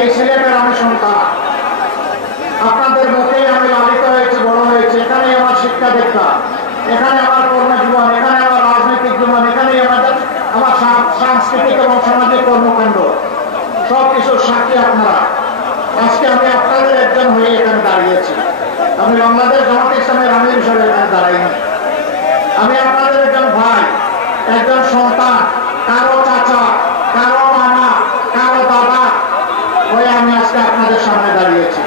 এই সিলেটের আমি সন্তান। আপনাদের মুখেই আমি লালিত হয়েছে, বড় হয়েছে। এখানেই আমার শিক্ষা দীক্ষা এখানে আমার কর্মজীবন এখানে আমার রাজনৈতিক জীবন, এখানেই আমাদের আমার সাংস্কৃতিক এবং সামাজিক কর্মকাণ্ড। সব কিছুর সাক্ষী আপনারা। আজকে আমি আপনাদের একজন হয়ে এখানে দাঁড়িয়েছি। আমি বাংলাদেশ জামাত ইসলামের আমির হিসাবে এখানে দাঁড়াইনি। আমি আপনাদের একজন ভাই, একজন সন্তান, কারও চাচা কারও মামা কারও দাদা হয়ে আমি আজকে আপনাদের সামনে দাঁড়িয়েছি।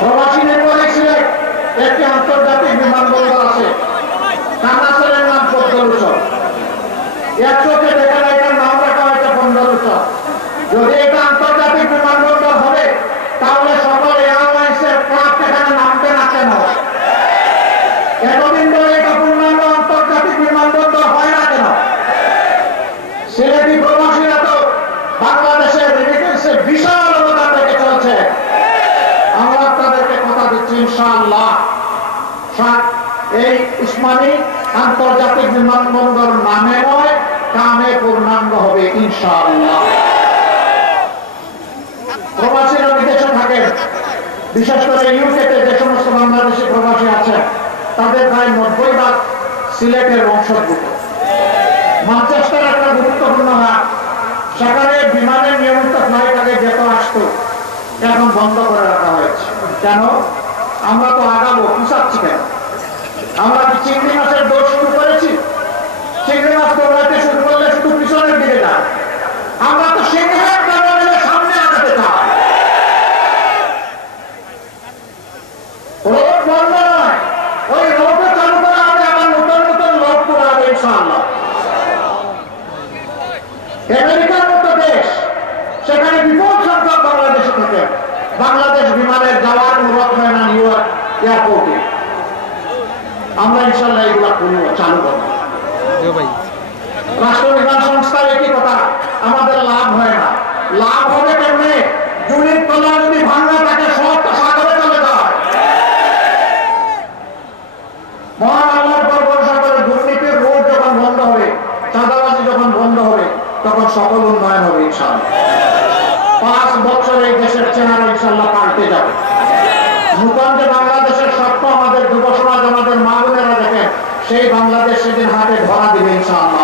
প্রবাসী নির্বাহী ছিলেন একটি আন্তর্জাতিক বিমানবন্দর আছে। কানাসের নাম পদ্মলুচর এক চোখে দেখা যায় নাম রাখা হয়েছে পদ্মলুচর যদি এটা আন্তর্জাতিক বিমানবন্দর হবে তাহলে সকল এয়ারলাইন্সের ক্লাব এখানে নামবে না কেন এতদিন ধরে এটা পূর্ণাঙ্গ আন্তর্জাতিক বিমানবন্দর হয় না কেন সিলেটি প্রবাসীরা তো বাংলাদেশের রেমিটেন্সে বিশাল অবদান রেখে চলছে আমরা তাদেরকে কথা দিচ্ছি এই উসমানী আন্তর্জাতিক বিমানবন্দর নামে নয়, কামে পূর্ণাঙ্গ হবে ইনশাআল্লাহ। প্রবাসীরা বিদেশে থাকেন, বিশেষ করে ইউকেতে যে সমস্ত বাংলাদেশি প্রবাসী আছেন, তাদের প্রায় নব্বই ভাগ সিলেটের বংশোদ্ভূত। ম্যানচেস্টার একটা গুরুত্বপূর্ণ হাট। সেখানে বিমানের নিয়মিত ফ্লাইট আগে যেত আসতো, এখন বন্ধ করে রাখা হয়েছে। কেন? আমরা তো আগাবো পিছাচ্ছি কেন আমরা কি চিংড়ি মাছের দোষ শুরু করেছি? চিংড়ি মাছ দৌড়াতে শুরু করলে শুধু পিছনের দিকে যায়। আমরা তো নতুন নতুন করা হবে আমেরিকার মতো দেশ, সেখানে বাংলাদেশে থাকে। বাংলাদেশ বিমানের যাওয়ার অনুরোধ হয় না এয়ারপোর্টে আমরা ইনশাল্লাহ এগুলা করব চালু করব। রাষ্ট্র বিমান সংস্থার একই কথা আমাদের লাভ হয় না। লাভ হবে কেমনে? জমির তলা যদি ভাঙা থাকে সব সাগরে চলে যায়। মহান আল্লাহর দুর্নীতির রোড যখন বন্ধ হবে চাঁদাবাজি যখন বন্ধ হবে তখন সকল উন্নয়ন হবে ইনশাল্লাহ। পাঁচ বছর দেশের চেহারা ইনশাল্লাহ পাল্টে যাবে। নূতন যে সেই বাংলাদেশ সেদিন হাতে ধরা দিবে ইনশাল্লাহ